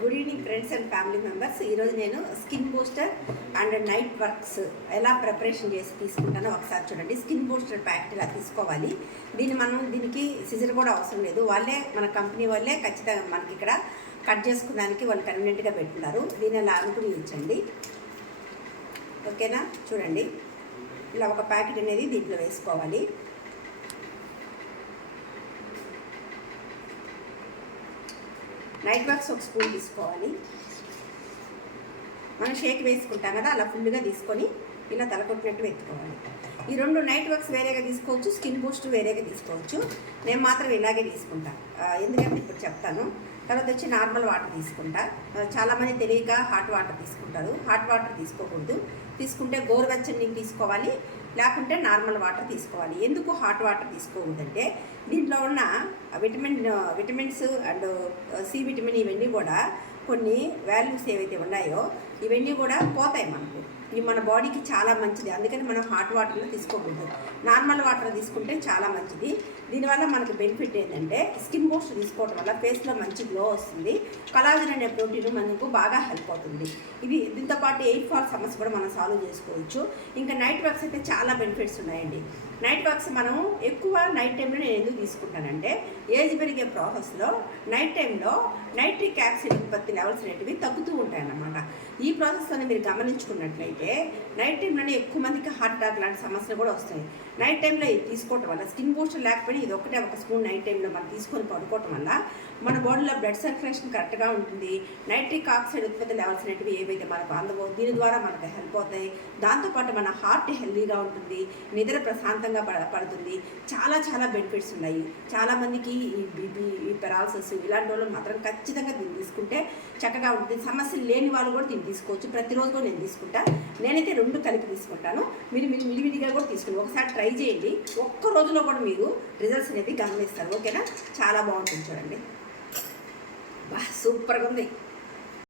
Good evening friends and family members. ఈరోజు నేను skin booster and night works ఎలా preparation చేసి తీసుకుంటానో ఒకసారి చూడండి. స్కిన్ బూస్టర్ ప్యాకెట్ ఇలా తీసుకోవాలి. దీనికి సిజర్ కూడా అవసరం లేదు. వాళ్ళే మన కంపెనీ వాళ్ళే ఖచ్చితంగా మనకి ఇక్కడ కట్ చేసుకోవడానికి వాళ్ళు కన్వీనియంట్గా పెట్టున్నారు. దీన్ని ఇలా అనుకుని ఇచ్చండి. ఓకేనా, చూడండి ఇలా ఒక ప్యాకెట్ అనేది దీంట్లో వేసుకోవాలి. నైట్ వర్క్స్ ఒక స్పూన్ తీసుకోవాలి. మనం షేక్ వేసుకుంటాం కదా, అలా ఫుల్గా తీసుకొని ఇలా తలకొట్టినట్టు ఎత్తుకోవాలి. ఈ రెండు నైట్ వర్క్స్ వేరేగా తీసుకోవచ్చు, స్కిన్ బూస్ట్ వేరేగా తీసుకోవచ్చు. నేను మాత్రం ఇలాగే తీసుకుంటాను, ఎందుకంటే ఇప్పుడు చెప్తాను. తర్వాత వచ్చి నార్మల్ వాటర్ తీసుకుంటా. చాలామంది తెలియక హాట్ వాటర్ తీసుకుంటారు. హాట్ వాటర్ తీసుకోకూడదు. తీసుకుంటే గోరువెచ్చని నీళ్ళు తీసుకోవాలి, లేకుంటే నార్మల్ వాటర్ తీసుకోవాలి. ఎందుకు హాట్ వాటర్ తీసుకోకూడదంటే దీంట్లో ఉన్న విటమిన్స్ అండ్ సి విటమిన్ ఇవన్నీ కూడా కొన్ని వాల్యూస్ ఏవైతే ఉన్నాయో ఇవన్నీ కూడా పోతాయి మనకు. ఇవి మన బాడీకి చాలా మంచిది. అందుకని మనం హాట్ వాటర్లో తీసుకోకూడదు. నార్మల్ వాటర్ తీసుకుంటే చాలా మంచిది. దీనివల్ల మనకు బెనిఫిట్ ఏంటంటే స్కిన్ బూస్ట్ తీసుకోవడం వల్ల ఫేస్లో మంచి గ్లో వస్తుంది. కొల్లాజెన్ అనే ప్రోటీన్ మనకు బాగా హెల్ప్ అవుతుంది. దీంతో పాటు ఎయిర్ ఫాల్ సమస్య కూడా మనం సాల్వ్ చేసుకోవచ్చు. ఇంకా నైట్ వర్క్స్ అయితే చాలా బెనిఫిట్స్ ఉన్నాయండి. నైట్ వర్క్స్ మనం ఎక్కువ నైట్ టైంలో నేను ఎందుకు తీసుకుంటానంటే ఏజ్ పెరిగే ప్రాసెస్లో నైట్ టైంలో నైట్రిక్ యాసిడ్ ఉత్పత్తి లెవెల్స్ అనేటివి తగ్గుతూ ఉంటాయన్నమాట. ఈ ప్రాసెస్లోనే మీరు గమనించుకున్నట్లయితే నైట్ టైంలోనే ఎక్కువ మందికి హార్ట్ అటాక్ లాంటి సమస్యలు కూడా వస్తాయి. నైట్ టైంలో ఇది తీసుకోవటం వల్ల స్కిన్ బూస్టర్ లేకపోయినా ఇది ఒకటే ఒక స్పూన్ నైట్ టైంలో మనం తీసుకొని పడుకోవటం వల్ల మన బాడీలో బ్లడ్ సర్క్యులేషన్ కరెక్ట్గా ఉంటుంది. నైట్రిక్ ఆక్సైడ్ ఉత్పత్తి లెవెల్స్ అనేటివి ఏవైతే మనకు అందవో దీని ద్వారా మనకు హెల్ప్ అవుతాయి. దాంతోపాటు మన హార్ట్ హెల్దీగా ఉంటుంది, నిద్ర ప్రశాంతంగా పడుతుంది. చాలా చాలా బెనిఫిట్స్ ఉన్నాయి. చాలామందికి ఈ బీపీ, ఈ పెరాలసిస్ ఇలాంటి వాళ్ళు మాత్రం ఖచ్చితంగా దీన్ని తీసుకుంటే చక్కగా ఉంటుంది. సమస్యలు లేని వాళ్ళు కూడా దీన్ని తీసుకోవచ్చు. ప్రతిరోజు కూడా నేను తీసుకుంటా. నేనైతే రెండు కలిపి తీసుకుంటాను. మీరు విడివిడిగా కూడా తీసుకుంటారు. ఒకసారి ట్రై చేయండి. ఒక్క రోజులో కూడా మీరు రిజల్ట్స్ అనేది గమనిస్తారు. ఓకేనా, చాలా బాగుంటుంది. చూడండి, సూపర్గా ఉంది.